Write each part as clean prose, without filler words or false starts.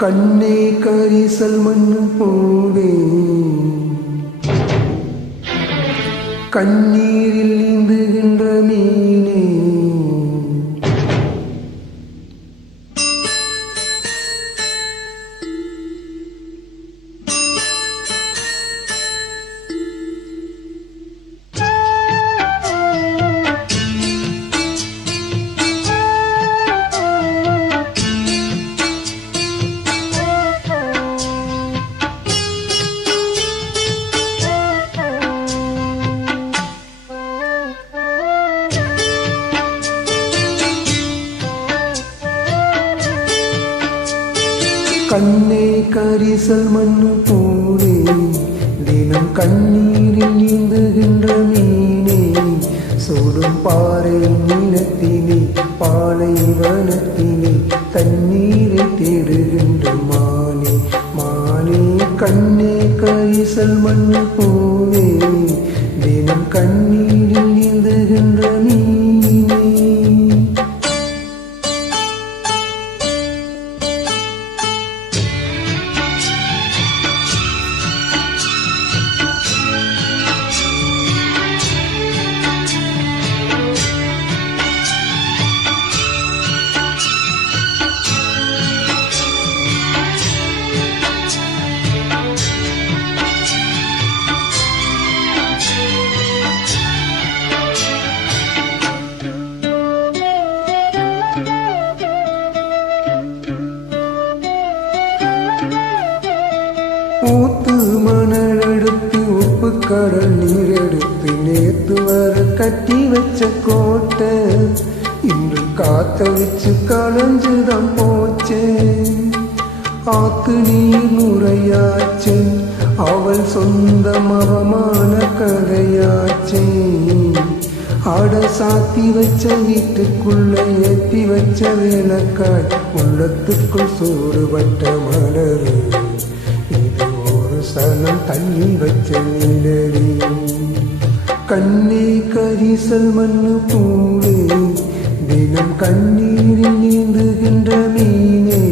கண்ணே கரிசல் மண்ணு பூவே கண்ணீரில் நீந்துகின்ற மீனே கண்ணே கரிசல் மண்ணு பூவே தினம் கண்ணீரில் நீந்துகின்ற மீனே சூடும் பாறை நீளத்திலே பாலைவனத்திலே தண்ணீரை தேடுகின்ற மானே மானே கண்ணே கரிசல் மண்ணு பூவே தினம் கண்ணீரில் நீந்துகின்ற மீனே ஊத்து மணல் எடுத்து உப்பு கடல் நீர் எடுத்து நேத்து வர கட்டி வச்ச கோட்டை இன்று காத்தடிச்சு களைஞ்சுதான் போச்சே ஆத்து நீர் நுரையாச்சே அவள் சொந்தம் அவமான கதையாச்சே ஆட சாத்தி வச்ச வீட்டுக்குள்ள ஏற்றி வச்ச வேலக்காய் உள்ளத்துக்குள் சூடுபட்ட மலரு சனம் தண்ணி வச்ச நிலவே கண்ணே கரிசல் மண்ணு பூவே தினம் கண்ணீரில் நீந்துகின்ற மீனே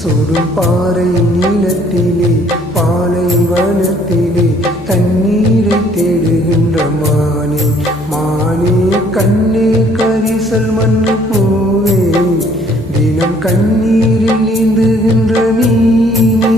சுடும் பாறை நீளத்திலே பாலைவனத்திலே தண்ணீரை தேடுகின்ற மானே மானே கண்ணே கரிசல் மண்ணு பூவே தினம் கண்ணீரில் நீந்துகின்ற மீனே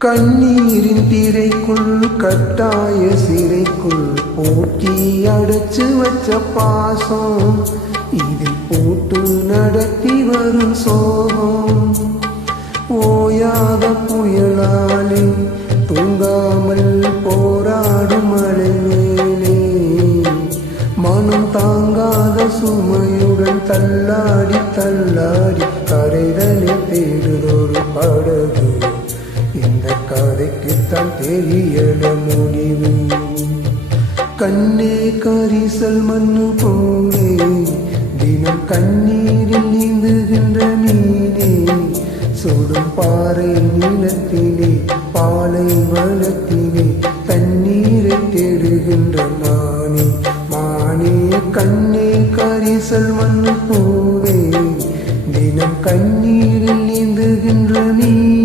கண்ணீரின் திரைக்குள் கட்டாய சிறைக்குள் போட்டி அடைச்சு வச்ச பாசம் இதில் போட்டு நடத்தி வரும் சோகம் ஓயாத புயலாலே தூங்காமல் போராடும் மழை மேலே மனம் தாங்காத சுமையுடன் தள்ளாடி தள்ளாடி கரைதலை தேடுதொரு படகு இந்த கதைக்குத்தான் தெரியல முடிவு கண்ணே கரிசல் மண்ணு போலே தினம் கண்ணீரில் நீந்துகின்ற மீனே சுடும் பாறை நீளத்திலே பாலைவனத்திலே தண்ணீரை தேடுகின்ற மானே மானே கண்ணே கரிசல் மண்ணு போலே தினம் கண்ணீரில் நீந்துகின்ற மீனே